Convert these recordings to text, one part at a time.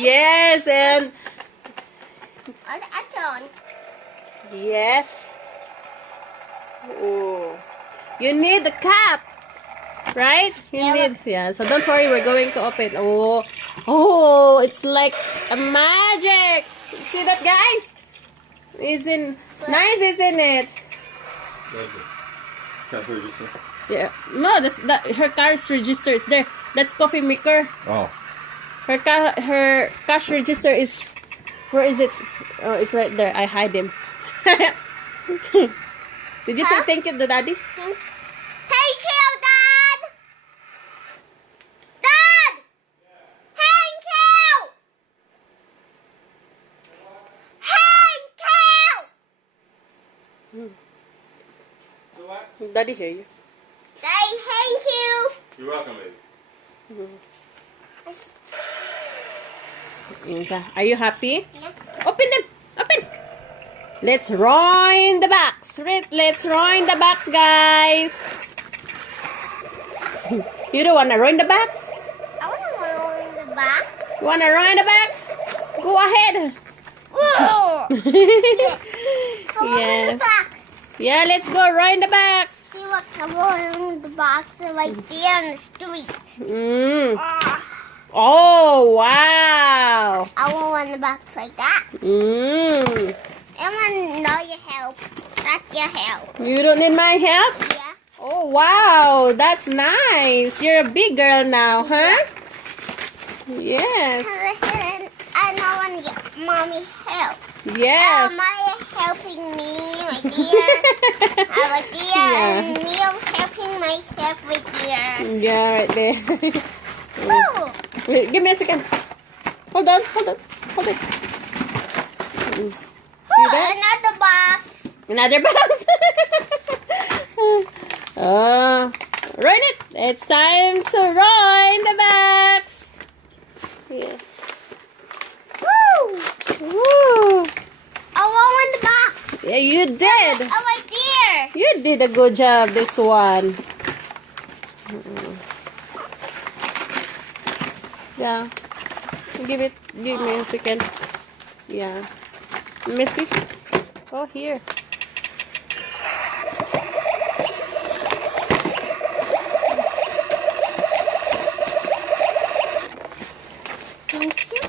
Yes, and Aton. yes. Oh, you need the cap, right? You need, yeah. So don't worry, we're going to open. Oh, oh, it's like a magic. See that, guys? Isn't nice, isn't it? Cash register. Yeah. No, her car's register is there. That's coffee maker. Oh. Her cash register is, where is it? Oh, it's right there. I hide him. Did you say thank you to Daddy? Thank you, Dad. Dad. Thank you. Thank you. Daddy hear you. Daddy, thank you. You're welcome, baby. Are you happy? Yeah. Open them. Open. Let's roll the box. Let's roll the box, guys. You don't want to roll the box? I want to roll in the box. You want to roll the box? Go ahead. Whoa. Yes. The box. Yeah, let's go roll the box. See what I roll in the box right there on the street. Ah. Oh, wow. I want one in the box like that. I want know your help. That's your help. You don't need my help? Yeah. Oh, wow. That's nice. You're a big girl now, huh? Yes. Listen, I know I want to get mommy help. Yes. Mommy is helping me right there. Right there. Yeah. And me helping myself right there. Yeah, right there. Woo! Wait, give me a second. Hold on. See that? Another box. Another box. Run it. It's time to run the box. Yeah. Woo! Woo. I want one in the box. Yeah, you did. Oh, right there. You did a good job, this one. Yeah. Give me a second. Yeah. Let me see. Oh, here. Thank you.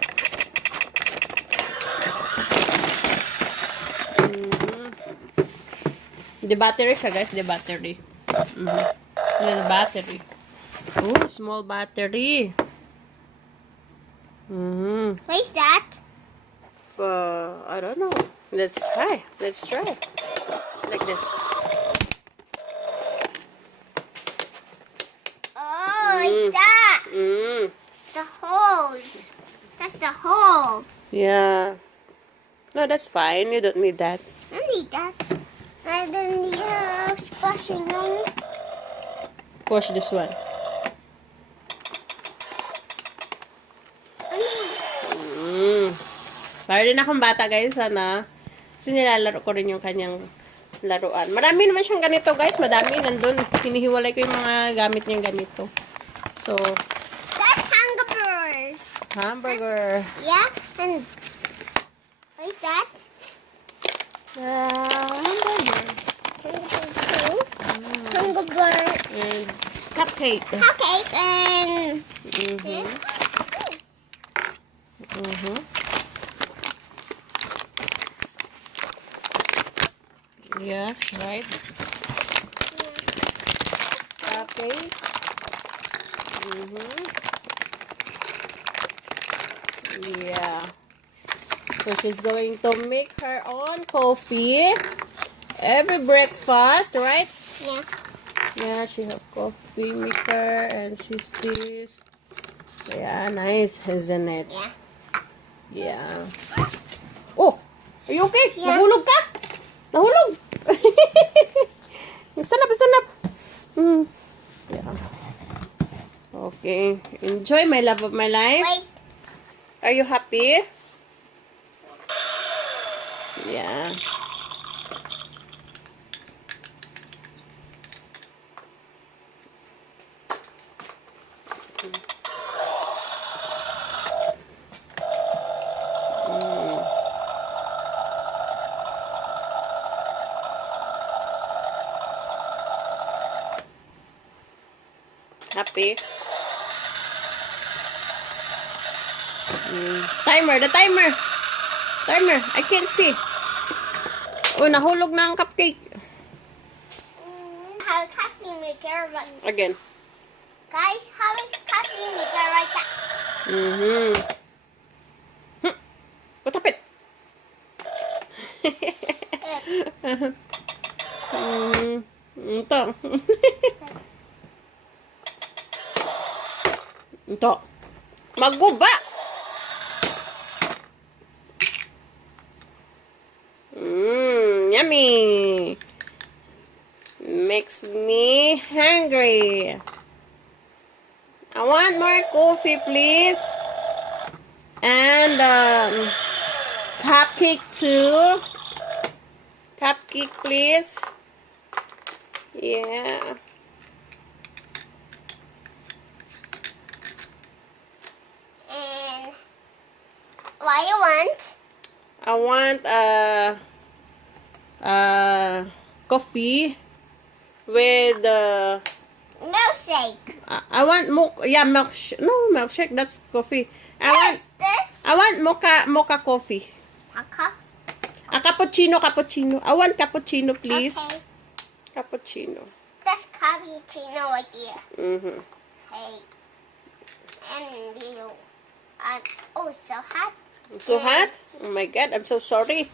The battery siya, guys. The battery. The battery. Oh, small battery. What is that? I don't know. Let's try. Like this. Oh, like that. The holes. That's the hole. Yeah. No, that's fine. You don't need that. I need that. And then the splashing ring. Push this one. Para din akong bata, guys. Sana. Kasi nilalaro ko rin yung kanyang laruan. Marami naman siyang ganito, guys. Madami. Nandun. Hinihiwalay ko yung mga gamit niyang ganito. So, That's hamburgers. hamburger. Yeah, and what is that? Hamburger. Hamburger. And cupcake. Cupcake and Yes, right. Cupcake. Yeah. So she's going to make her own coffee every breakfast, right? yeah. Yeah, she have coffee maker and she's this. Yeah, nice, isn't it? Yeah. Yeah. Oh, are you okay? Yeah. Nahulog ka? Nahulog. Sanap. Yeah. Okay. Enjoy my love of my life. Wait. Are you happy? Yeah. coffee. Timer, the timer. Timer, I can't see. Oh, nahulog na ang cupcake. How coffee maker right? Again. Guys, how is coffee maker right now? What it? Ito. Ito. Maguba. Yummy. Makes me hungry. I want more coffee, please. And cupcake too. Cupcake, please. Yeah. And what you want? I want coffee with Milkshake. I want milkshake. No, milkshake, that's coffee. This? I want mocha coffee. Okay. A cappuccino. I want cappuccino, please. Okay. Cappuccino. That's cappuccino right there. Hey. And you. Oh, it's so hot. So hot? Oh my god, I'm so sorry.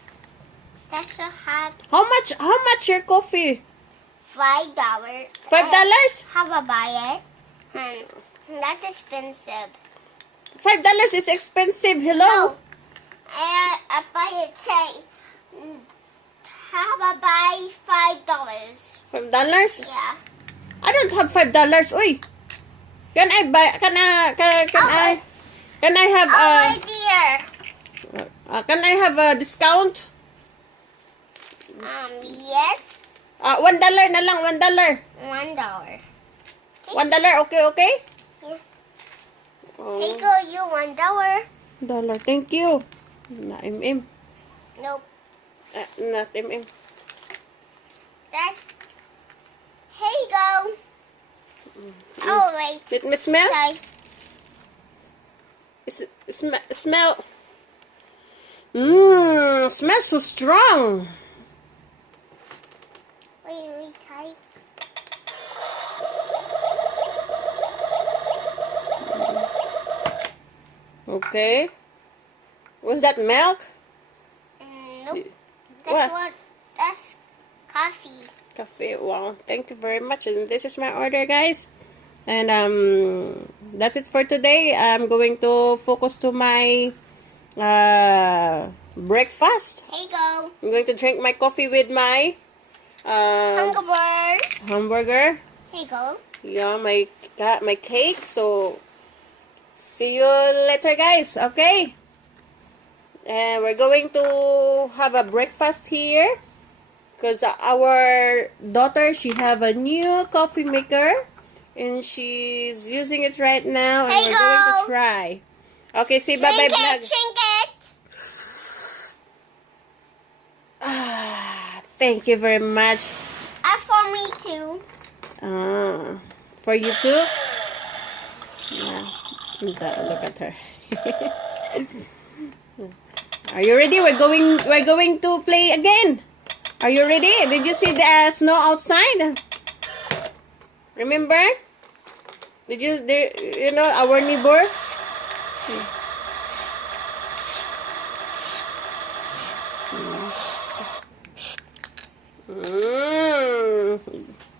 That's so hot. How much your coffee? $5. $5? How about buy it? That's expensive. $5 is expensive. Hello? I buy it say. How about buy $5? $5? Yeah. I don't have $5. Uy. Can I buy? Can I have right there. can I have a discount? Yes. $1 na lang, $1. $1. $1, okay? Yeah. Oh. Hey, go, you $1. $1, thank you. Na Nope. Not That's. Hey, go. Oh, wait. Let me smell. Sorry. Smell. Smells so strong. Wait, type. Okay. Was that milk? Nope. What? That's coffee. Coffee. Wow. Thank you very much. And this is my order, guys. And that's it for today. I'm going to focus to my breakfast. Hey, go. I'm going to drink my coffee with my hamburger. Hey, go. Yeah, my cake. So see you later, guys. Okay. And we're going to have a breakfast here because our daughter, she have a new coffee maker and she's using it right now, and Hey, we're going to go. try. Okay, say bye-bye, vlog. Drink it. Thank you very much. For me too. For you too? Yeah. Look at her. Are you ready? We're going to play again. Are you ready? Did you see the snow outside? Remember? Did you know our neighbor?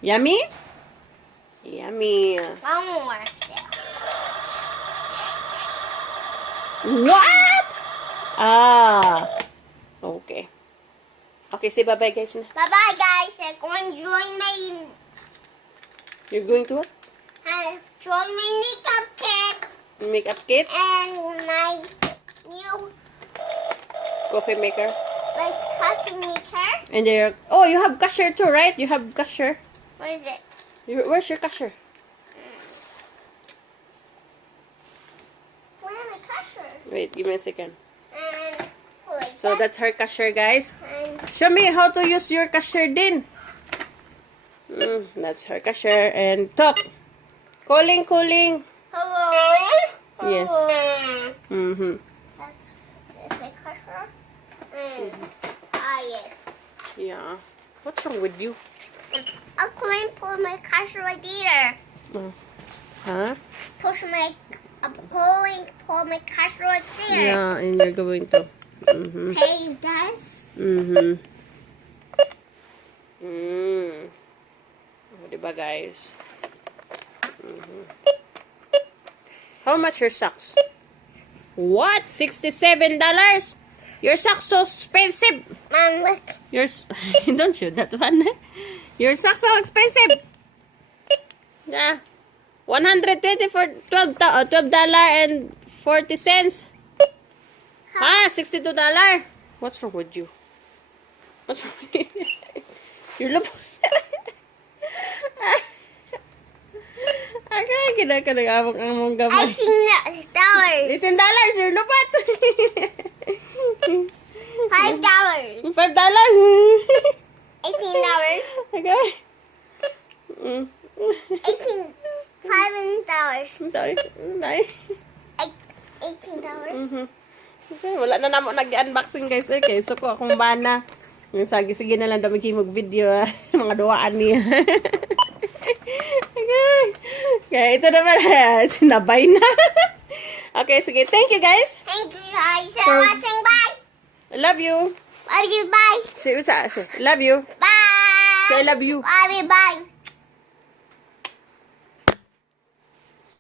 Yummy? Yummy. One more. What? Okay. Okay, say bye-bye, guys. Bye-bye, guys. I'm going to join my... You're going to what? Join my makeup kit. Makeup kit? And my new... Coffee maker? Like, coffee maker. And there... Oh, you have cashier too, right? You have cashier. What is it? Where's your cashier? Where am I cashier? Wait, give me a second. And... Like So that's her cashier, guys. And... Show me how to use your cashier din. That's her cashier. And talk. Calling, calling. Hello. Yes. Mm-hmm. That's my casserole. Yes. Yeah. What's wrong with you? I'm going to put my casserole there. Huh? I'm going to put my casserole there. Yeah, and you're going to. Mm-hmm. Hey, guys. Mm-hmm. O, diba, guys? Mm-hmm. How much your socks? What? $67? Your socks so expensive. Mom, look. Don't shoot that one. Your socks so expensive. Yeah. 120 for $12.40. $62. What's wrong with you? What's wrong with you? You're lupot. Okay, kinakanagawag ang mong gamay. $18. $18. You're lupot. $5. $5. $18. Okay. $5. $18. Okay, wala na namo nag-unboxing guys. Okay, so ko akong bana. Sige na lang dami mag video mga duwaan niya. Okay. Okay, ito naman. Sinabay na. Okay, sige. Thank you guys. Thank you guys for watching. Bye. I love you. Love you. Bye. Say, love you. Bye. Say, I love you. Bye. Bye.